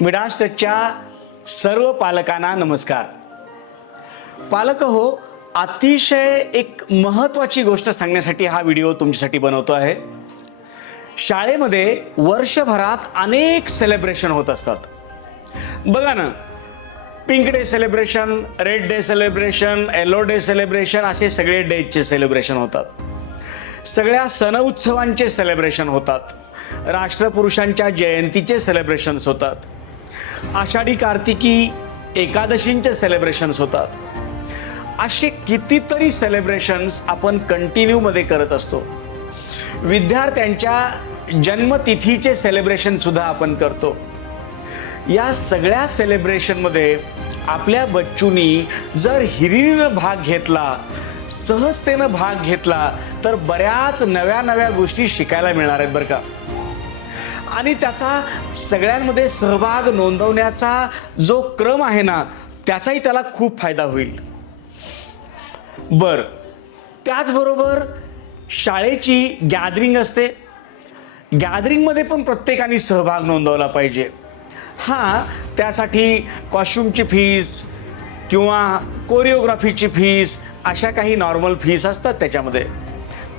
Midas टचच्या सर्व पालकांना नमस्कार. पालक हो, अतिशय एक महत्त्वाची गोष्ट सांगण्यासाठी हा व्हिडिओ तुमच्यासाठी बनवतो आहे. शाळेमध्ये वर्षभरात अनेक सेलिब्रेशन होत असतात. बघा ना, pink day celebration, red day celebration, yellow day celebration, असे सगळे डेजचे सेलिब्रेशन होतात. सगळ्या सण उत्सवांचे सेलिब्रेशन होतात. राष्ट्रपुरुषांच्या जयंतीचे सेलिब्रेशन्स होतात. आषाढी कार्तिकी एकादशींचे सेलिब्रेशन्स होतात. असे कितीतरी सेलिब्रेशन्स आपण कंटिन्यू मध्ये करत असतो. विद्यार्थ्यांच्या जन्मतिथीचे सेलिब्रेशन सुद्धा आपण करतो. या सगळ्या सेलिब्रेशन मध्ये आपल्या बच्चूंनी जर हिरिरीनं भाग घेतला, सहजतेनं भाग घेतला, तर बऱ्याच नव्या नव्या गोष्टी शिकायला मिळणार आहेत बरं का. आणि त्याचा सगळ्यांमध्ये सहभाग नोंदवण्याचा जो क्रम आहे ना, त्याचाही त्याला खूप फायदा होईल. बर, त्याचबरोबर शाळेची गॅदरिंग असते. गॅदरिंगमध्ये पण प्रत्येकाने सहभाग नोंदवला पाहिजे. हां, त्यासाठी कॉस्ट्युमची फीस किंवा कोरिओग्राफीची फीस अशा काही नॉर्मल फीस असतात त्याच्यामध्ये.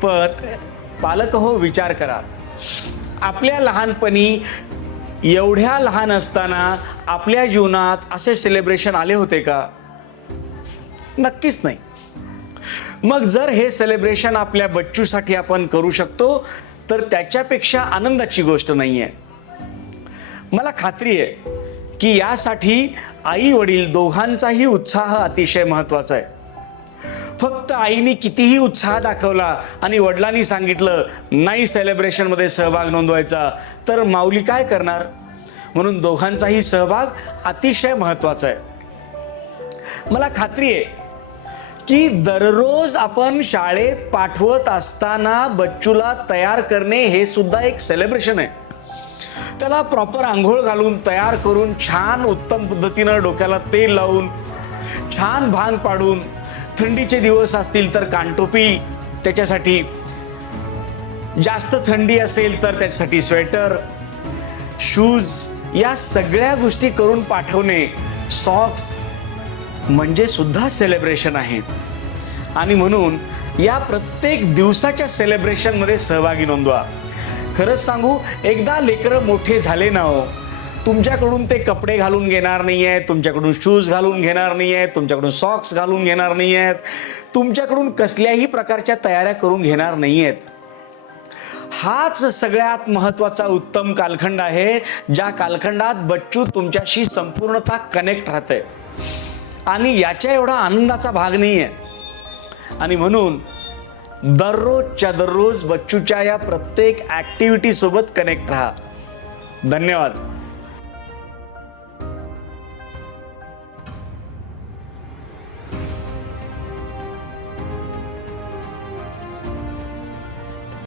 पण पालक हो, विचार करा, आपल्या लहानपणी एवढ्या लहान असताना आपल्या जीवनात असे सेलिब्रेशन आले होते का? नक्कीच नाही. मग जर हे सेलिब्रेशन आपल्या बच्चूसाठी आपण करू शकतो, तर त्याच्यापेक्षा आनंदाची गोष्ट नाही आहे. मला खात्री आहे की यासाठी आई वडील दोघांचाही उत्साह अतिशय महत्त्वाचा आहे. फक्त आईने कितीही उत्साह दाखवला आणि वडिलांनी सांगितलं नाही सेलिब्रेशनमध्ये सहभाग नोंदवायचा, तर माऊली काय करणार? म्हणून दोघांचाही सहभाग अतिशय महत्त्वाचा आहे. मला खात्री आहे की दररोज आपण शाळेत पाठवत असताना बच्चूला तयार करणे हे सुद्धा एक सेलिब्रेशन आहे. त्याला प्रॉपर आंघोळ घालून तयार करून छान उत्तम पद्धतीनं डोक्याला तेल लावून छान भांग पाडून, थंडीचे दिवस असतील तर कानटोपी त्याच्यासाठी, जास्त थंडी असेल तर त्याच्यासाठी स्वेटर, शूज, या सगळ्या गोष्टी करून पाठवणे, सॉक्स, म्हणजे सुद्धा सेलिब्रेशन आहे. आणि म्हणून या प्रत्येक दिवसाच्या सेलिब्रेशन मध्ये सहभागी नोंदवा. खरंच सांगू, एकदा लेकरं मोठे झाले ना हो, तुमच्याकडून ते कपडे घालून घेणार नाही आहेत, तुमच्याकडून शूज घालून घेणार नाही आहेत, तुमच्याकडून सॉक्स घालून घेणार नाही आहेत, तुमच्याकडून कसल्याही प्रकारच्या तयाऱ्या करून घेणार नाही आहेत. हाच सगळ्यात महत्त्वाचा उत्तम कालखंड आहे, ज्या कालखंडात बच्चू तुमच्याशी संपूर्णतः कनेक्ट राहते. आणि याच्या एवढा आनंदाचा भाग नाही आहे. आणि म्हणून दररोजच्या दररोज बच्चूच्या या प्रत्येक ऍक्टिव्हिटी सोबत कनेक्ट राहा. धन्यवाद.